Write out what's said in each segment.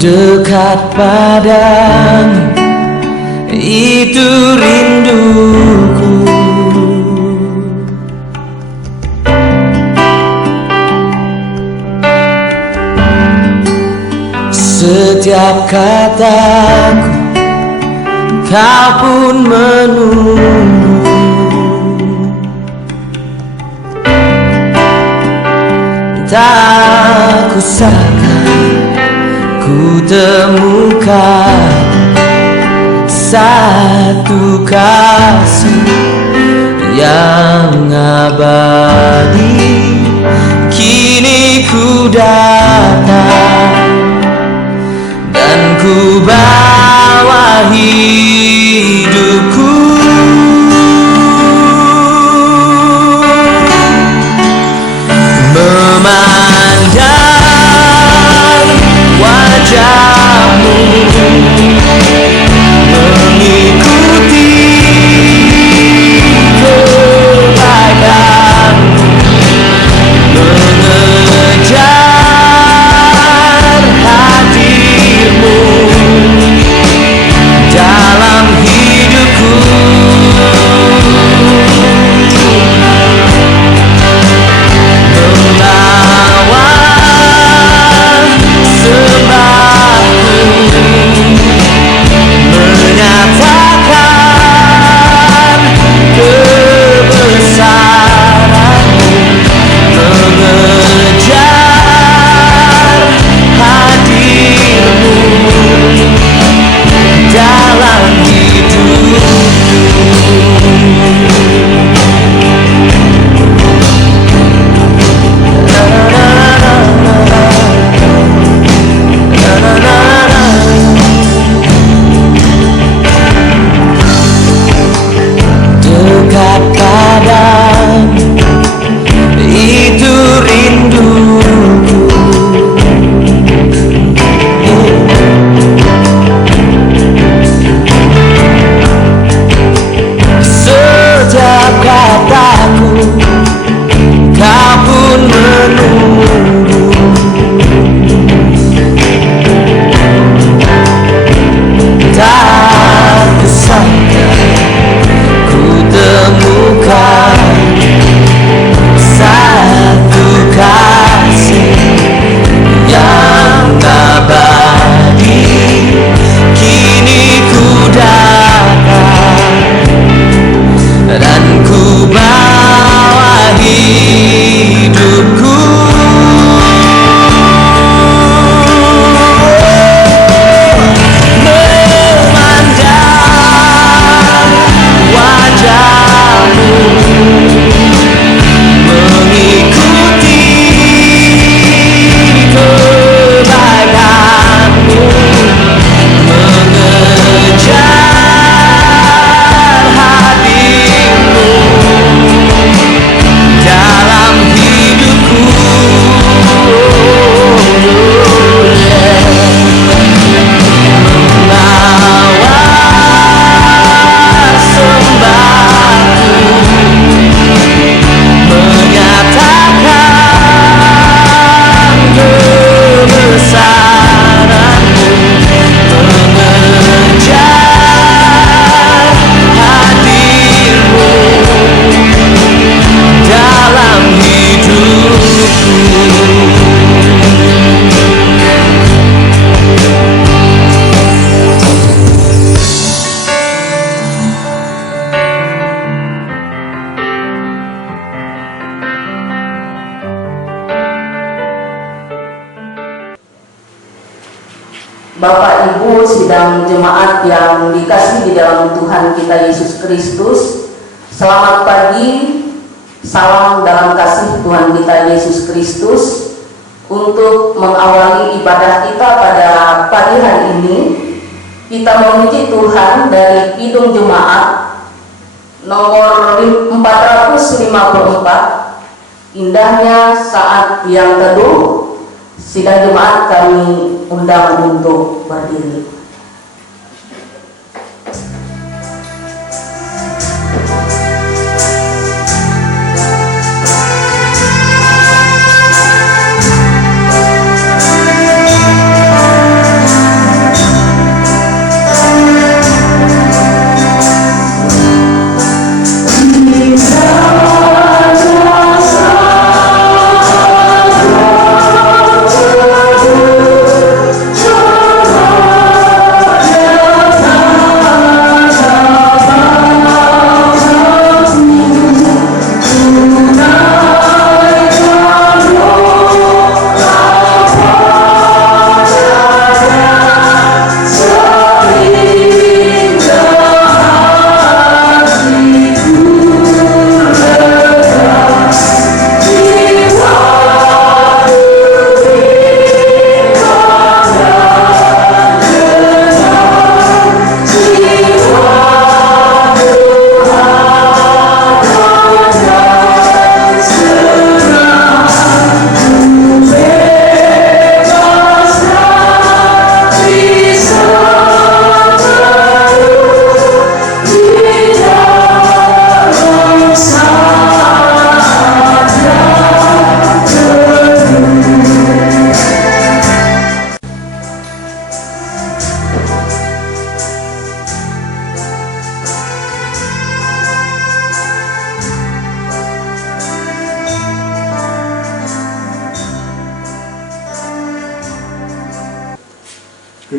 Dekat padamu, itu rinduku. Setiap kataku, kau pun menunggu. Tak kusangka ku temukan satu kasih yang abadi. Kini ku datang dan ku bawa hidupku. Memandang wajahmu, mengikuti kebaikanmu, mengejar hadirmu dalam hidupku. Bapak Ibu sidang jemaat yang dikasihi di dalam Tuhan kita Yesus Kristus, selamat pagi, salam dalam kasih Tuhan kita Yesus Kristus. Untuk mengawali ibadah kita pada pagi hari ini, kita memuji Tuhan dari Kidung Jemaat nomor 454, indahnya saat yang teduh. Sidang jemaat kami undang untuk berdiri.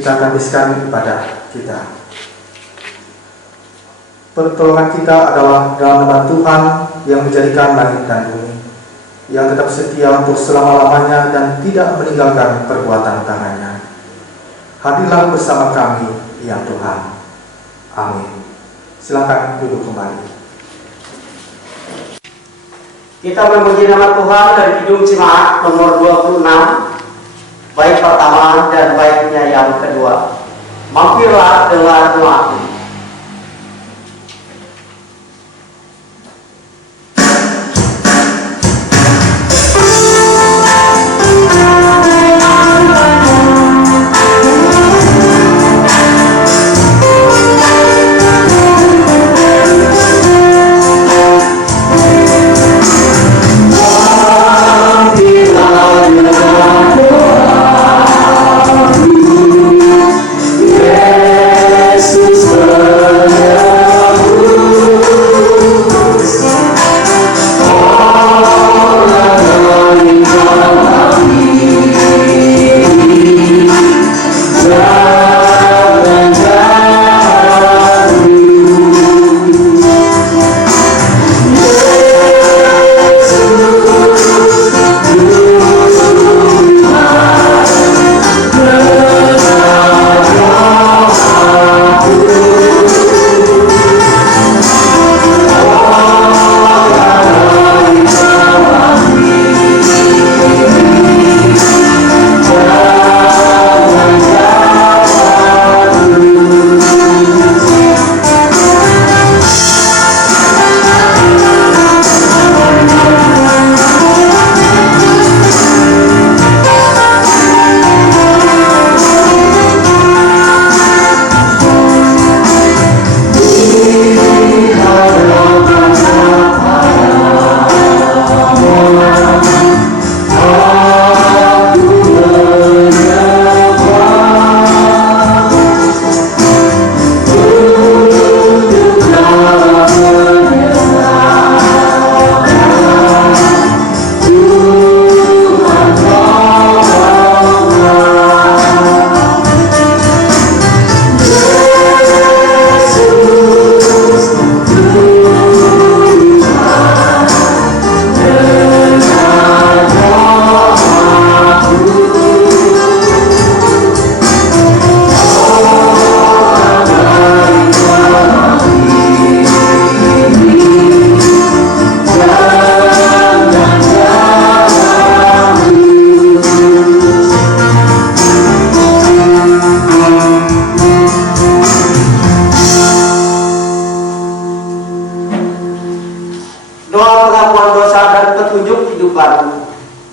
kita habiskan ibadah kita. Pertolongan kita adalah dalam nama Tuhan yang menjadikan langit dan bumi, yang tetap setia untuk selama-lamanya dan tidak meninggalkan perbuatan tangannya. Hadirlah bersama kami, ya Tuhan. Amin. Silakan duduk kembali. Kita memuji nama Tuhan dari Kidung Cimaat nomor 26, bait pertama dan baitnya yang kedua. Mampirlah dengar doaku.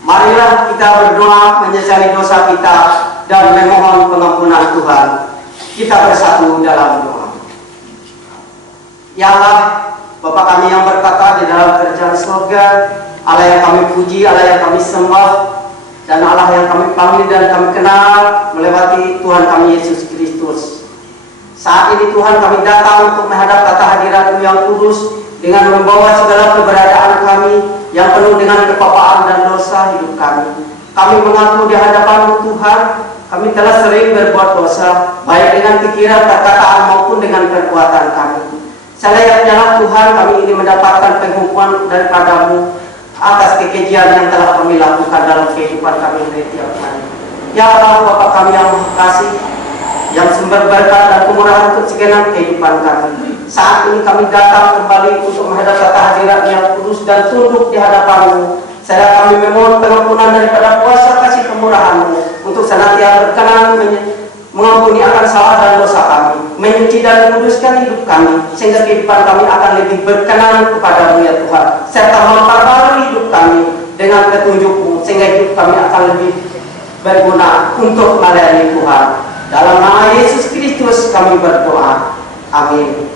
Marilah kita berdoa menyesali dosa kita dan memohon pengampunan Tuhan. Kita bersatu dalam doa. Ya Allah, Bapa kami yang berkata di dalam kerajaan surga, Allah yang kami puji, Allah yang kami sembah, dan Allah yang kami panggil dan kami kenal melewati Tuhan kami Yesus Kristus. Saat ini Tuhan kami datang untuk menghadap tata hadirat-Mu yang kudus dengan membawa segala keberadaan kami yang penuh dengan kepapaan dan dosa hidup kami. Kami mengaku di hadapan-Mu Tuhan, kami telah sering berbuat dosa, baik dengan pikiran, perkataan maupun dengan perbuatan kami. Selayaknya Tuhan kami ini mendapatkan penghukuman daripada-Mu atas kekejian yang telah kami lakukan dalam kehidupan kami setiap hari. Ya Allah, Bapa kami yang Maha Kasih, yang sumber berkat dan kemurahan untuk segenap kehidupan kami. Saat ini kami datang kembali untuk menghadap tata hadirat yang kudus dan tunduk di hadapan-Mu. Saya kami memohon pengampunan daripada kuasa kasih kemurahan-Mu untuk senantiasa berkenan mengampuni akan salah dan dosa kami, menyuci dan menguduskan hidup kami, sehingga kehidupan kami akan lebih berkenan kepada-Mu ya Tuhan, serta memperbarui hidup kami dengan petunjuk-Mu, sehingga hidup kami akan lebih berguna untuk melayani Tuhan. Dalam nama Yesus Kristus kami berdoa. Amin.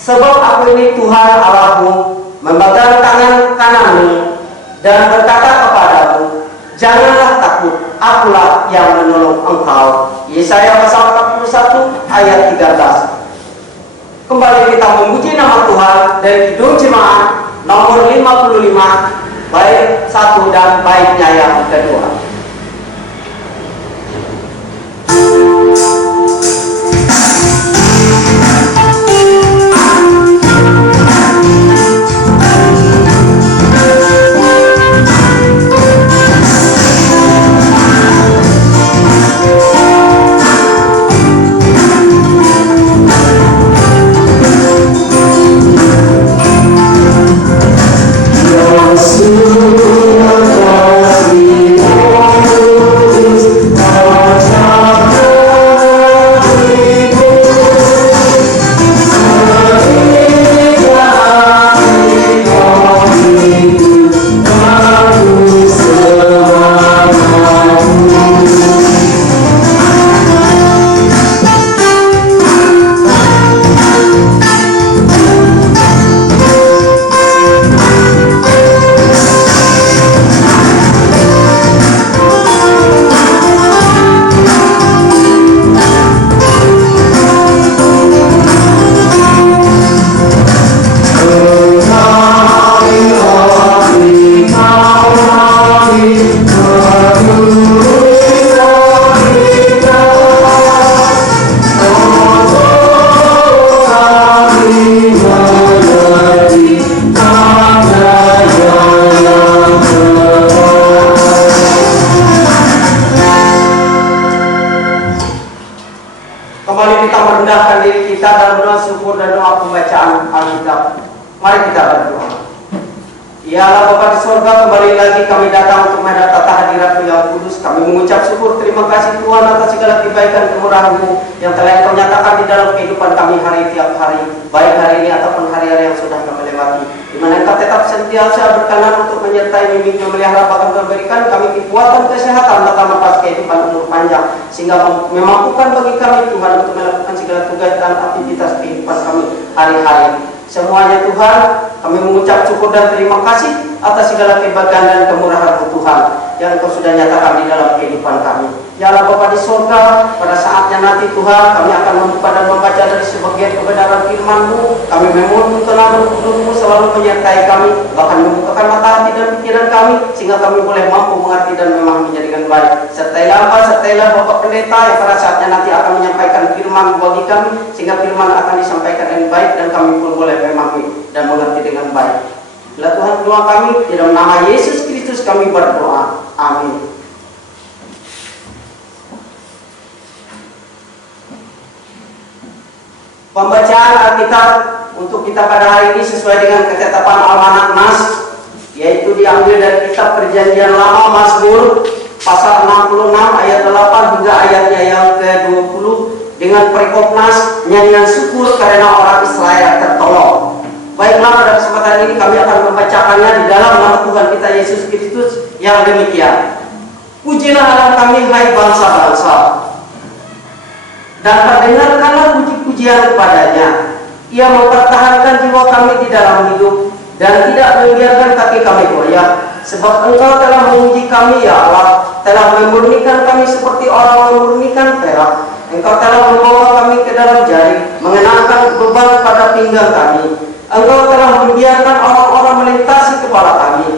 Sebab aku ini Tuhan Allah-Mu, memegang tangan kanan-Mu dan berkata kepadamu, janganlah takut, akulah yang menolong engkau. Yesaya pasal 41 ayat 13. Kembali kita memuji nama Tuhan dari Kidung Cimaat nomor 55, bait 1 dan baitnya yang kedua. kita dalam doa syukur dan doa pembacaan Alkitab. Mari kita berdoa. Ya Allah Bapa di sorga, kembali lagi kami datang untuk menghadap tata hadirat-Mu yang kudus. Kami mengucap syukur, terima kasih Tuhan atas segala kebaikan kemurahan-Mu yang telah Engkau nyatakan di dalam kehidupan kami hari tiap hari, baik hari ini ataupun hari-hari yang sudah kami lewati, di mana Engkau tetap sentiasa berkenan untuk menyertai, membimbing, memelihara, bahkan memberikan kami kekuatan, kesehatan, tak lepas kehidupan umur panjang, sehingga memampukan bagi kami Tuhan untuk melakukan segala tugas dan aktivitas kehidupan kami hari-hari. Semuanya Tuhan, kami mengucap syukur dan terima kasih atas segala kebaikan dan kemurahan-Mu Tuhan yang Engkau sudah nyatakan di dalam kehidupan kami. Ya Allah Bapa di surga, pada saatnya nanti Tuhan kami akan membuka dan membaca dari sebagian kebenaran firman-Mu. Kami memohon tuntunan Mu selalu menyertai kami, bahkan membukakan mata hati dan pikiran kami, sehingga kami boleh mampu mengerti dan memahami dengan baik. Sertailah Bapak Pendeta yang pada saatnya nanti akan menyampaikan firman bagi kami, sehingga firman akan disampaikan dengan baik dan kami pun boleh memahami dan mengerti dengan baik. Bila Tuhan doa kami, di dalam nama Yesus Kristus kami berdoa. Amin. Pembacaan Alkitab untuk kita pada hari ini sesuai dengan ketetapan Almanak Nas, yaitu diambil dari kitab Perjanjian Lama Mazmur pasal 66 ayat 8 hingga ayatnya yang ke-20 dengan perikop Nas, nyanyian syukur karena orang Israel tertolong. Baiklah, pada kesempatan ini kami akan membacakannya di dalam nama Tuhan kita Yesus Kristus yang demikian. Pujilah Allah kami, hai bangsa-bangsa, dan perdengarkanlah puji-pujian kepadanya. Ia mempertahankan jiwa kami di dalam hidup dan tidak membiarkan kaki kami goyah. Sebab Engkau telah menguji kami, ya Allah, telah memurnikan kami seperti orang memurnikan perak. Engkau telah membawa kami ke dalam jari, mengenakan beban pada pinggang kami. Engkau telah membiarkan orang-orang melintasi kepala kami.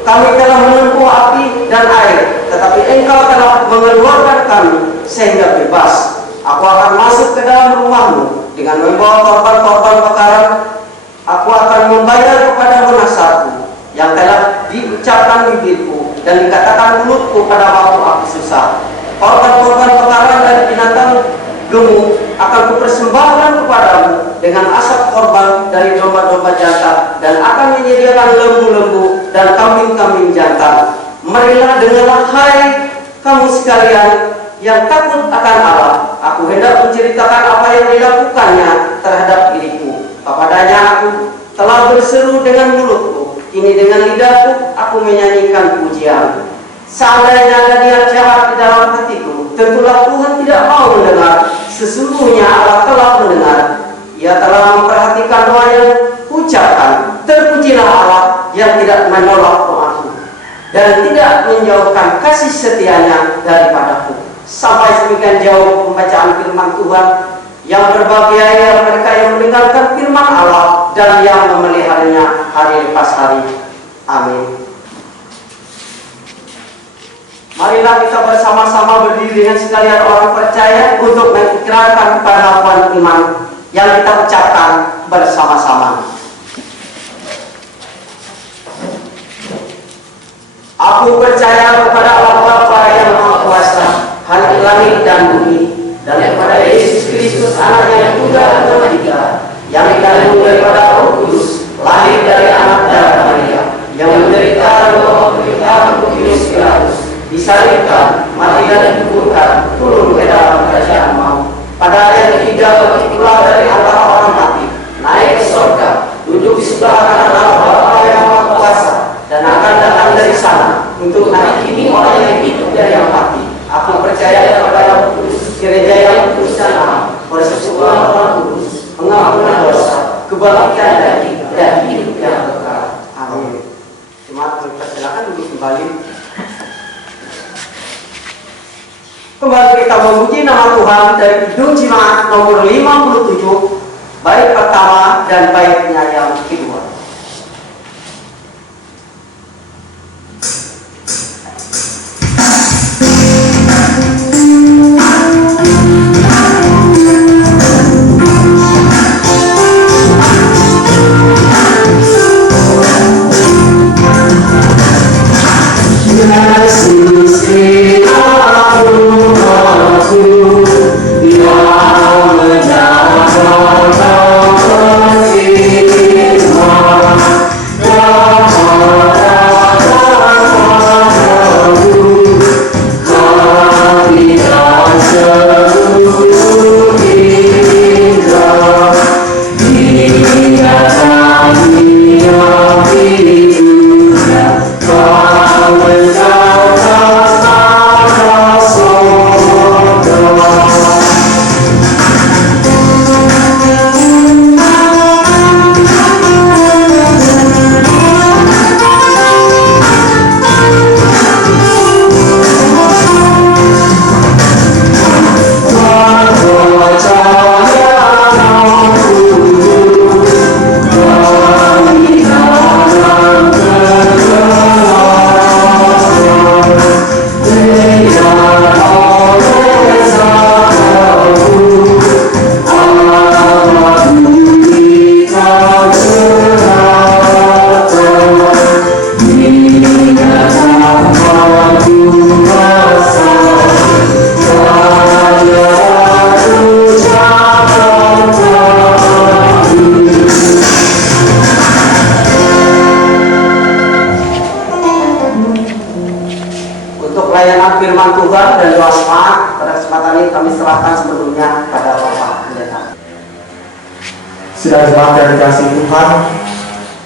Kami telah menempuh api dan air, tetapi Engkau telah mengeluarkan kami sehingga bebas. Aku akan masuk ke dalam rumah-Mu dengan membawa korban-korban bakaran. Aku akan membayar kepada nasarku yang telah diucapkan bibirku dan dikatakan mulutku pada waktu aku susah. Korban-korban bakaran dari binatang gemuk akan kupersembahkan kepadamu dengan asap korban dari domba-domba jantan, dan akan menyediakan lembu-lembu dan kambing-kambing jantan. Marilah dengarlah, hai kamu sekalian yang takut akan Allah. Aku hendak menceritakan apa yang dilakukannya terhadap diriku. Kepadanya aku telah berseru dengan mulutku, kini dengan lidahku aku menyanyikan pujian. Seandainya ada niat jahat di dalam hatiku, tentulah Tuhan tidak mau mendengar. Sesungguhnya Allah telah mendengar. Ia telah memperhatikan doa yang ucapkan. Terpujilah Allah yang tidak menolak doaku dan tidak menjauhkan kasih setianya daripadaku. Sampai sedemikian jauh pembacaan firman Tuhan. Yang berbahagia ialah mereka yang mendengarkan firman Allah dan yang memeliharanya hari lepas hari. Amin. Marilah kita bersama-sama berdiri dengan sekalian orang percaya untuk mengikrarkan pengakuan iman yang kita ucapkan bersama-sama. Aku percaya kepada Allah Bapa yang Maha Kuasa, Halik langit dan bumi, dan kepada Yesus Kristus Anaknya yang tunggal dan ketiga, yang dikandung daripada Roh Kudus, lahir dari anak darah Maria, yang menderita dan menderita Pontius Pilatus, disalibkan, mati dan dikuburkan, turun ke dalam kerajaan maut. Pada hari yang ketiga bangkit pula dari antara orang mati, naik ke surga, duduk di sebelah kanan Allah Bapa yang Maha Kuasa, dan akan datang dari sana untuk menghakimi orang yang hidup dan yang mati. Aku percaya kepada Roh Kudus, gereja yang kudus dan am, persekutuan orang kudus, pengampunan dosa, kebangkitan dan hidup yang kekal. Amin. Jemaat, silakan duduk kembali. Kembali kita memuji nama Tuhan dari Kidung Jemaat nomor 57, bait pertama dan baitnya yang kedua. Aku yang menjauh Tuhan dan doa maaf pada kesempatan ini kami serahkan sebelumnya pada Bapak Pendeta. Sidang jemaat yang dikasihi Tuhan,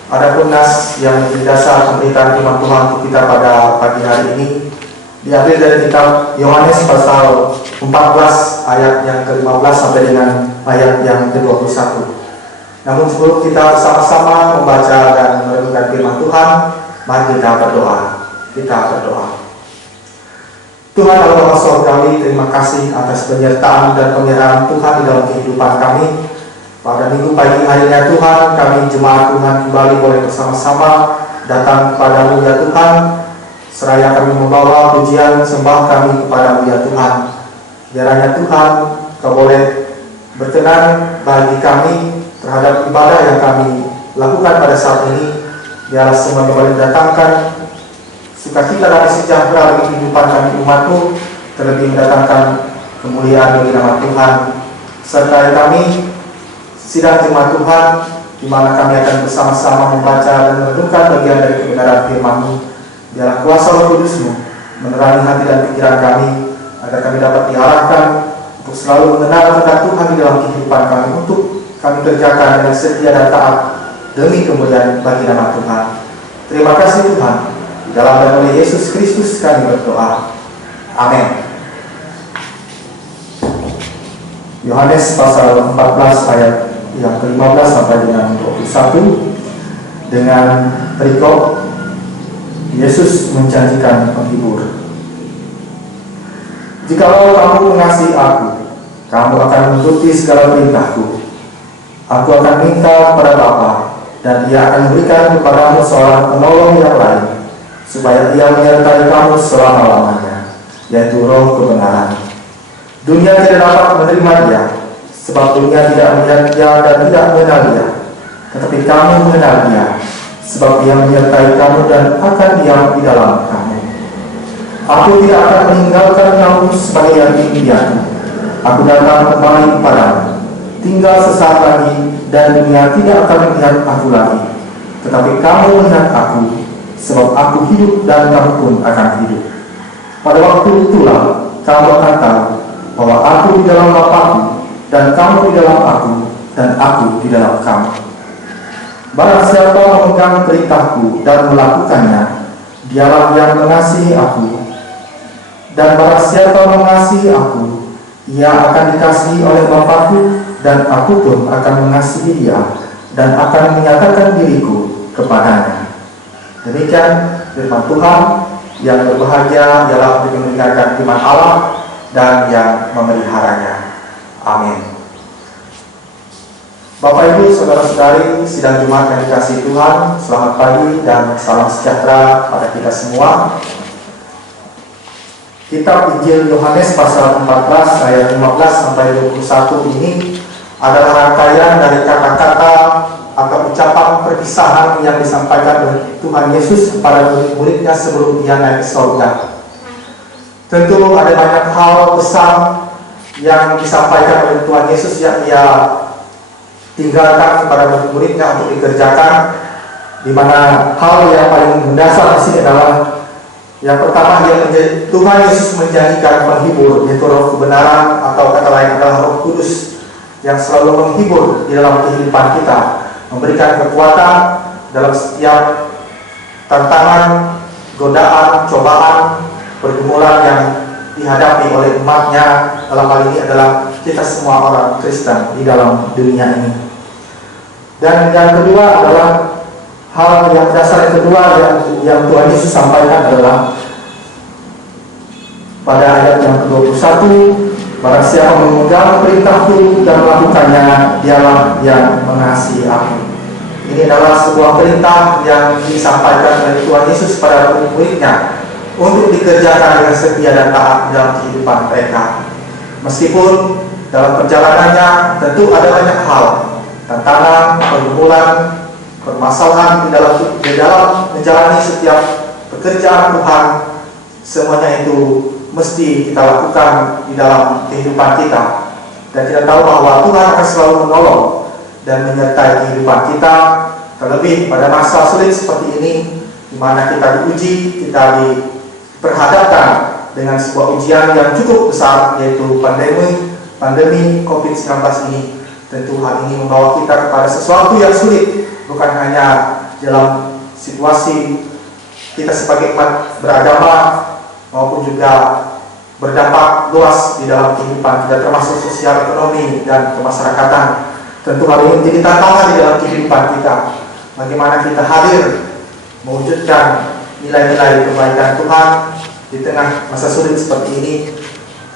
adapun nas yang menjadi dasar pemberitaan firman Tuhan untuk kita pada pagi hari ini diambil dari kitab Yohanes pasal 14 ayat yang ke-15 sampai dengan ayat yang ke-21. Namun sebelum kita bersama-sama membaca dan merenungkan firman Tuhan, mari kita berdoa. Kita berdoa. Tuhan Allah Bapa Surgawi, terima kasih atas penyertaan dan pemeliharaan Tuhan di dalam kehidupan kami. Pada minggu pagi harinya Tuhan, kami jemaat Tuhan kembali boleh bersama-sama datang kepadamu ya Tuhan. Seraya kami membawa pujian sembah kami kepadamu ya Tuhan. Kiranya Tuhan, Kau boleh berkenan bagi kami terhadap ibadah yang kami lakukan pada saat ini. Biarlah semuanya boleh mendatangkan sukacita dan sejahtera bagi kehidupan kami umat-Mu, terlebih mendatangkan kemuliaan bagi nama Tuhan. Sertai kami sidang jemaat Tuhan, di mana kami akan bersama-sama membaca dan merenungkan bagian dari kebenaran firman-Mu. Biarlah kuasa Roh Kudus-Mu menerangi hati dan pikiran kami, agar kami dapat diarahkan untuk selalu mengenal tentang Tuhan di dalam kehidupan kami, untuk kami kerjakan dengan setia dan taat demi kemuliaan bagi nama Tuhan. Terima kasih Tuhan. Di dalam dan oleh Yesus Kristus kami berdoa. Amin. Yohanes pasal 14 ayat yang ke-15 sampai dengan 21 dengan perikop Yesus menjanjikan penghibur. Jikalau kamu mengasihi aku, kamu akan menuruti segala perintahku. Aku akan minta kepada Bapa, dan Ia akan memberikan kepadamu seorang penolong yang lain, supaya Ia menyertai kamu selama-lamanya, yaitu Roh kebenaran. Dunia tidak dapat menerima Dia, sebab dunia tidak melihat Dia dan tidak mengenal Dia. Tetapi kamu mengenal Dia, sebab Ia menyertai kamu dan akan diam di dalam kamu. Aku tidak akan meninggalkan kamu sebagai yatim piatu. Aku datang kembali kepadamu. Tinggal sesaat lagi, dan dunia tidak akan melihat aku lagi. Tetapi kamu melihat aku, sebab aku hidup dan kamu pun akan hidup. Pada waktu itulah kamu akan tahu bahwa aku di dalam Bapa-Ku, dan kamu di dalam aku, dan aku di dalam kamu. Barang siapa memegang perintahku dan melakukannya, dialah yang mengasihi aku. Dan barang siapa mengasihi aku, ia akan dikasihi oleh Bapa-Ku, dan aku pun akan mengasihi dia, dan akan menyatakan diriku kepadanya. Demikian firman Tuhan. Yang berbahagia ialah yang mendengarkan firman Allah dan yang memeliharanya. Amin. Bapak Ibu, saudara-saudari, sidang Jumat yang dikasihi Tuhan, selamat pagi dan salam sejahtera pada kita semua. Kitab Injil Yohanes pasal 14 ayat 15 sampai 21 ini adalah rangkaian dari kata-kata atau ucapan perpisahan yang disampaikan oleh Tuhan Yesus kepada murid-muridnya sebelum Ia naik ke surga. Tentu ada banyak hal besar yang disampaikan oleh Tuhan Yesus yang Ia tinggalkan kepada murid-muridnya untuk dikerjakan, di mana hal yang paling mendasar di sini adalah yang pertama, Tuhan Yesus menjanjikan penghibur, yaitu Roh kebenaran, atau kata lain adalah Roh Kudus yang selalu menghibur di dalam kehidupan kita, memberikan kekuatan dalam setiap tantangan, godaan, cobaan, pergumulan yang dihadapi oleh umatnya. Dalam hal ini adalah kita semua orang Kristen di dalam dunia ini. Dan yang kedua adalah hal yang dasar yang kedua yang Tuhan Yesus sampaikan adalah pada ayat yang ke-21, barang siapa memegang perintahku dan melakukannya, dialah yang mengasihi aku. Ini adalah sebuah perintah yang disampaikan oleh Tuhan Yesus pada murid-muridnya untuk dikerjakan dengan setia dan taat dalam kehidupan mereka. Meskipun dalam perjalanannya tentu ada banyak hal, tantangan, pergumulan, permasalahan di dalam menjalani setiap pekerjaan Tuhan. Semuanya itu mesti kita lakukan di dalam kehidupan kita, dan kita tahu bahwa Tuhan akan selalu menolong dan menyertai kehidupan kita, terlebih pada masa sulit seperti ini, di mana kita diuji, kita diperhadapkan dengan sebuah ujian yang cukup besar, yaitu pandemi COVID-19 ini. Tentu hal ini membawa kita kepada sesuatu yang sulit, bukan hanya dalam situasi kita sebagai umat beragama, maupun juga berdampak luas di dalam kehidupan kita, termasuk sosial, ekonomi, dan kemasyarakatan. Tentu hal ini menjadi tantangan di dalam kehidupan kita. Bagaimana kita hadir mewujudkan nilai-nilai kebaikan Tuhan di tengah masa sulit seperti ini,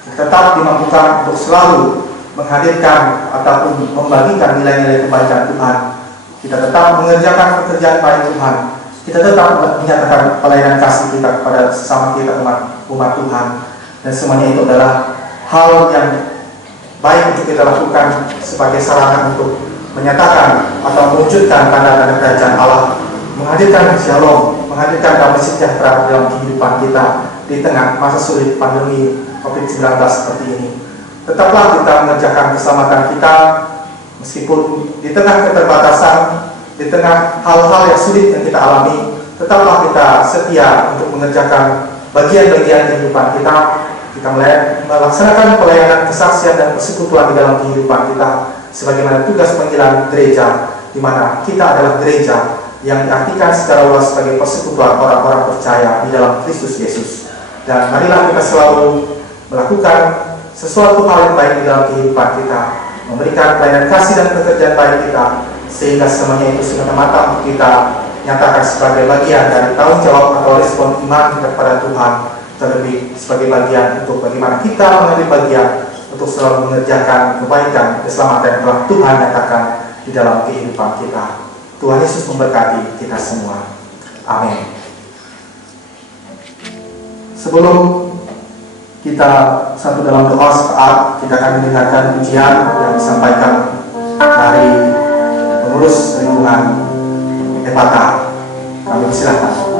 tetap dimampukan untuk selalu menghadirkan ataupun membagikan nilai-nilai kebaikan Tuhan. Kita tetap mengerjakan pekerjaan baik Tuhan. Kita tetap menyatakan pelayanan kasih kita kepada sesama kita, umat Tuhan. Dan semuanya itu adalah hal yang baik untuk kita lakukan sebagai sarana untuk menyatakan atau mewujudkan tanda-tanda kerajaan Allah, menghadirkan shalom, menghadirkan damai sejahtera dalam kehidupan kita di tengah masa sulit pandemi COVID-19 seperti ini. Tetaplah kita mengerjakan keselamatan kita, meskipun di tengah keterbatasan, di tengah hal-hal yang sulit yang kita alami, tetaplah kita setia untuk mengerjakan bagian-bagian kehidupan kita. Kita melaksanakan pelayanan kesaksian dan persekutuan di dalam kehidupan kita, sebagaimana tugas panggilan gereja, di mana kita adalah gereja yang diartikan secara luas sebagai persekutuan orang-orang percaya di dalam Kristus Yesus. Dan marilah kita selalu melakukan sesuatu hal yang baik di dalam kehidupan kita, memberikan pelayanan kasih dan pekerjaan baik kita, sehingga semuanya itu semata-mata untuk kita nyatakan sebagai bagian dari tanggung jawab atau respon iman kita kepada Tuhan, terlebih sebagai bagian untuk bagaimana kita mengambil bagian untuk selalu mengerjakan kebaikan keselamatan yang telah Tuhan nyatakan di dalam kehidupan kita. Tuhan Yesus memberkati kita semua. Amin. Sebelum kita satu dalam doa sesaat, kita akan mendengarkan pujian yang disampaikan dari pengurus lingkungan Epata. Kami persilahkan.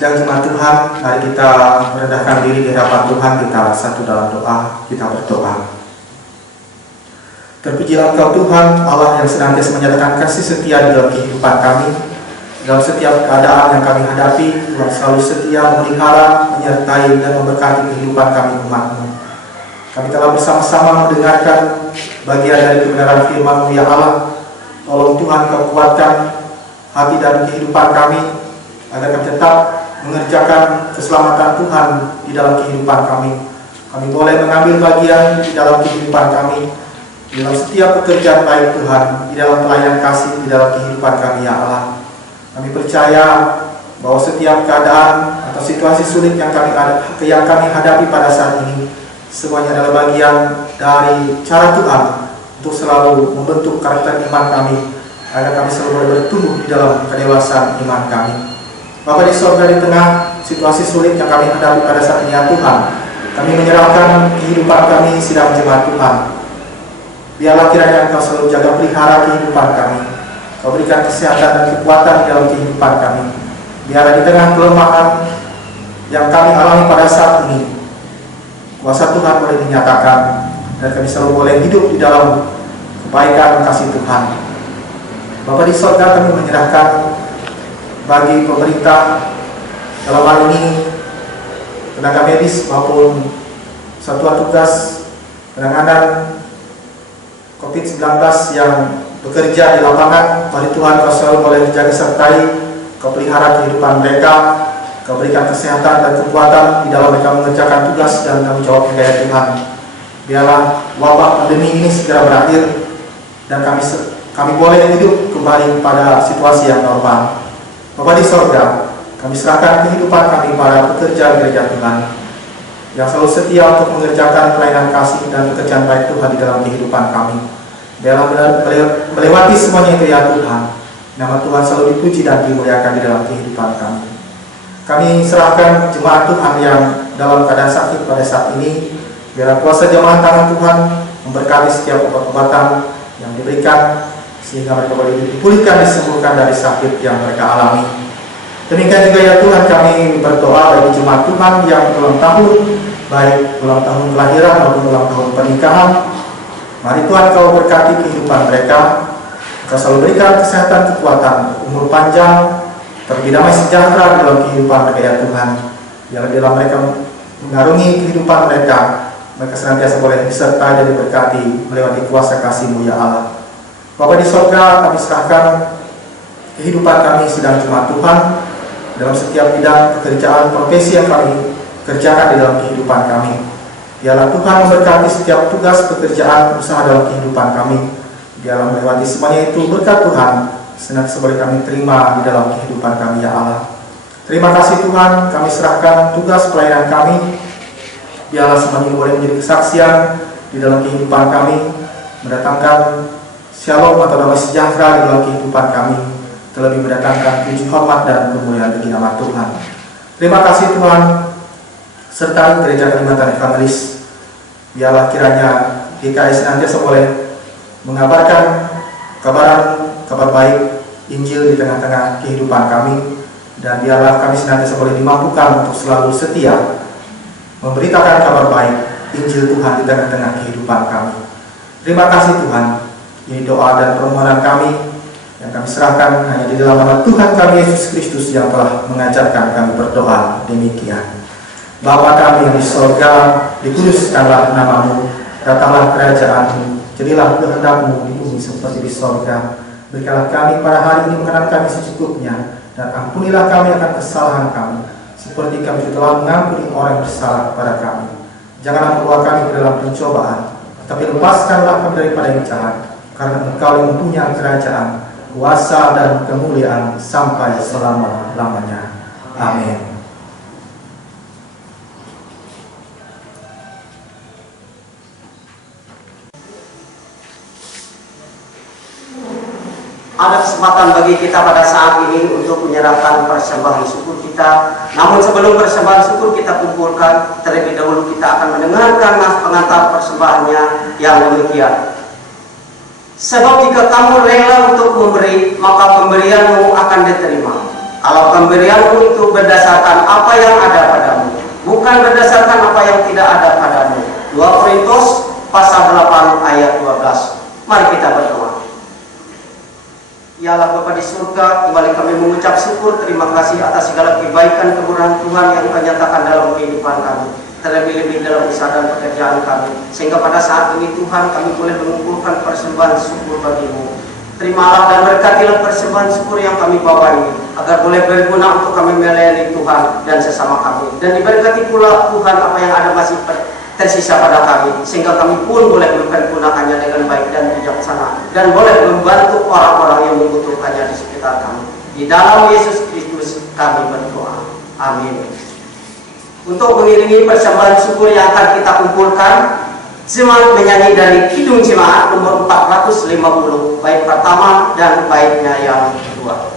Sidang jemaat Tuhan, mari kita merendahkan diri di hadapan Tuhan. Kita satu dalam doa, kita berdoa. Terpujilah Engkau Tuhan, Allah yang senantiasa menyatakan kasih setia di dalam kehidupan kami. Dalam setiap keadaan yang kami hadapi, Tuhan selalu setia memelihara, menyertai, dan memberkati kehidupan kami umat-Mu. Kami telah bersama-sama mendengarkan bagian dari kebenaran firman-Mu ya Allah. Tolong Tuhan Kau kuatkan hati dan kehidupan kami, agar kami tetap mengerjakan keselamatan Tuhan di dalam kehidupan kami. Kami boleh mengambil bagian di dalam kehidupan kami, di dalam setiap pekerjaan baik Tuhan, di dalam pelayanan kasih, di dalam kehidupan kami ya Allah. Kami percaya bahwa setiap keadaan atau situasi sulit yang kami hadapi pada saat ini, semuanya adalah bagian dari cara Tuhan untuk selalu membentuk karakter iman kami, agar kami selalu boleh bertumbuh di dalam kedewasaan iman kami. Bapa di sorga, di tengah situasi sulit yang kami hadapi pada saat ini ya Tuhan, kami menyerahkan kehidupan kami sidang jemaat Tuhan. Biarlah kiranya Engkau selalu jaga pelihara kehidupan kami. Kau berikan kesehatan dan kekuatan di dalam kehidupan kami. Biarlah di tengah kelemahan yang kami alami pada saat ini, kuasa Tuhan boleh dinyatakan, dan kami selalu boleh hidup di dalam kebaikan kasih Tuhan. Bapa di sorga, kami menyerahkan bagi pemerintah, dalam hal ini tenaga medis maupun satuan tugas penanganan COVID-19 yang bekerja di lapangan. Mari Tuhan Kau selalu boleh menjaga sertai, Kau pelihara kehidupan mereka, Kau berikan kesehatan dan kekuatan di dalam mereka mengerjakan tugas dan tanggung jawab mereka ya Tuhan. Biarlah wabah pandemi ini segera berakhir, dan kami boleh hidup kembali pada situasi yang normal. Bapa di sorga, kami serahkan kehidupan kami para pekerja gereja Tuhan, yang selalu setia untuk mengerjakan pelayanan kasih dan pekerjaan baik Tuhan di dalam kehidupan kami. Biarlah melewati semuanya itu ya Tuhan, nama Tuhan selalu dipuji dan dimuliakan di dalam kehidupan kami. Kami serahkan jemaat Tuhan yang dalam keadaan sakit pada saat ini. Biarlah kuasa jemaat tangan Tuhan memberkati setiap obat-obatan yang diberikan, sehingga mereka boleh dipulihkan, disembuhkan dari sakit yang mereka alami. Demikian juga ya Tuhan, kami berdoa bagi jemaat Tuhan yang ulang tahun, baik ulang tahun kelahiran maupun ulang tahun pernikahan. Mari Tuhan Kau berkati kehidupan mereka. Kau selalu berikan kesehatan, kekuatan, umur panjang, terlebih damai sejahtera dalam kehidupan mereka ya Tuhan. Biarlah dalam mereka mengarungi kehidupan mereka, mereka senantiasa boleh disertai dan diberkati melewati kuasa kasih-Mu ya Allah. Bapa di sorga, kami serahkan kehidupan kami sedang jemaat Tuhan dalam setiap bidang pekerjaan profesi yang kami kerjakan di dalam kehidupan kami. Biarlah Tuhan memberkati setiap tugas pekerjaan usaha dalam kehidupan kami. Biarlah melewati semuanya itu berkat Tuhan, senantiasa boleh kami terima di dalam kehidupan kami ya Allah. Terima kasih Tuhan, kami serahkan tugas pelayanan kami. Biarlah semuanya boleh menjadi kesaksian di dalam kehidupan kami, mendatangkan shalom atau damai sejahtera di dalam kehidupan kami, terlebih mendatangkan puji hormat dan kemuliaan bagi nama Tuhan. Terima kasih Tuhan, serta Gereja Kalimantan Evangelis. Biarlah kiranya GKI senantiasa boleh mengabarkan kabar baik Injil di tengah-tengah kehidupan kami, dan biarlah kami senantiasa boleh dimampukan untuk selalu setia memberitakan kabar baik Injil Tuhan di tengah-tengah kehidupan kami. Terima kasih Tuhan. Ini doa dan permohonan kami yang kami serahkan hanya di dalam nama Tuhan kami Yesus Kristus yang telah mengajarkan kami berdoa demikian. Bapa kami yang di sorga, dikuduskanlah nama-Mu, datanglah kerajaan-Mu, jadilah kehendak-Mu di bumi seperti di sorga. Berikanlah kami pada hari ini makanan kami secukupnya, dan ampunilah kami akan kesalahan kami, seperti kami telah mengampuni orang yang bersalah kepada kami. Janganlah membawa kami ke dalam pencobaan, tapi lepaskanlah kami daripada yang jahat, karena Engkau yang mempunyai kerajaan, kuasa dan kemuliaan sampai selama-lamanya. Amin. Ada kesempatan bagi kita pada saat ini untuk menyerahkan persembahan syukur kita. Namun sebelum persembahan syukur kita kumpulkan, terlebih dahulu kita akan mendengarkan nas pengantar persembahannya yang demikian. Sebab jika kamu rela untuk memberi, maka pemberianmu akan diterima. Kalau pemberianmu itu berdasarkan apa yang ada padamu, bukan berdasarkan apa yang tidak ada padamu. 2 Korintus pasal 8 ayat 12. Mari kita berdoa. Ya Allah Bapa di surga, kembali kami mengucap syukur, terima kasih atas segala kebaikan kemurahan Tuhan yang Kau nyatakan dalam kehidupan kami, terlebih-lebih dalam usaha dan pekerjaan kami, sehingga pada saat ini Tuhan kami boleh mengumpulkan persembahan syukur bagi-Mu. Terimalah dan berkatilah persembahan syukur yang kami bawa ini, agar boleh berguna untuk kami melayani Tuhan dan sesama kami, dan diberkati pula Tuhan apa yang ada masih tersisa pada kami, sehingga kami pun boleh mempergunakannya dengan baik dan bijaksana, dan boleh membantu orang-orang yang membutuhkannya di sekitar kami. Di dalam Yesus Kristus kami berdoa. Amin. Untuk mengiringi persembahan syukur yang akan kita kumpulkan, jemaat menyanyi dari Kidung Jemaat nomor 450, bait pertama dan baitnya yang kedua.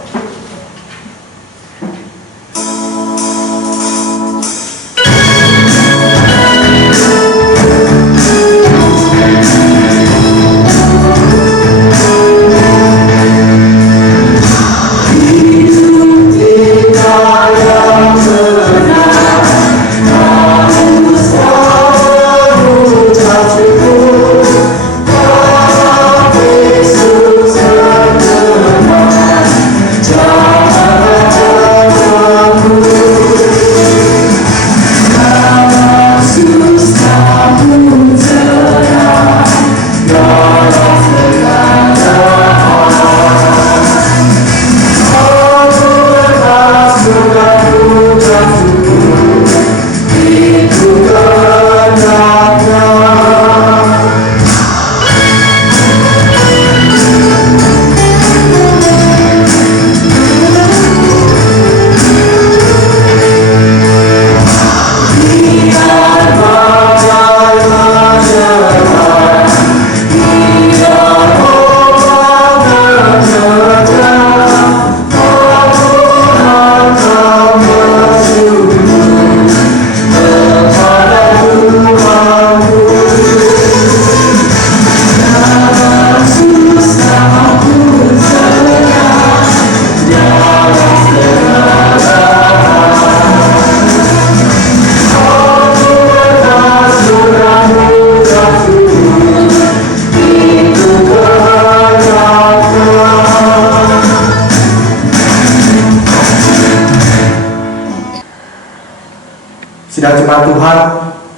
Sidang jemaat Tuhan,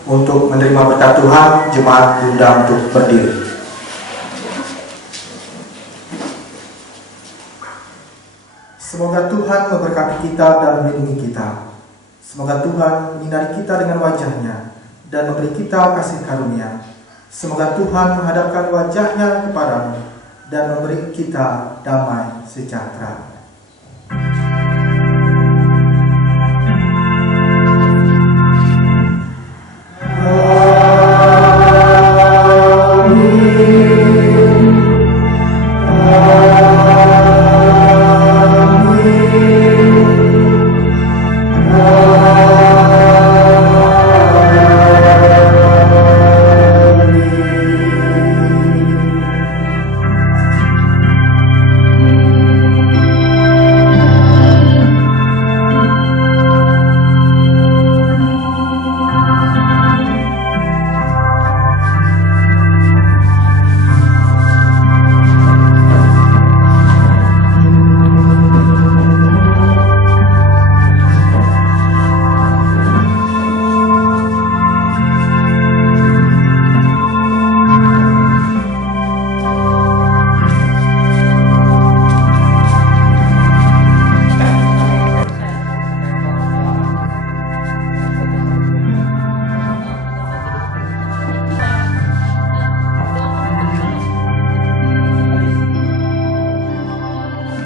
untuk menerima berkat Tuhan, jemaat diundang untuk berdiri. Semoga Tuhan memberkati kita dan melindungi kita. Semoga Tuhan menyinari kita dengan wajah-Nya dan memberi kita kasih karunia. Semoga Tuhan menghadapkan wajah-Nya kepadamu dan memberi kita damai sejahtera.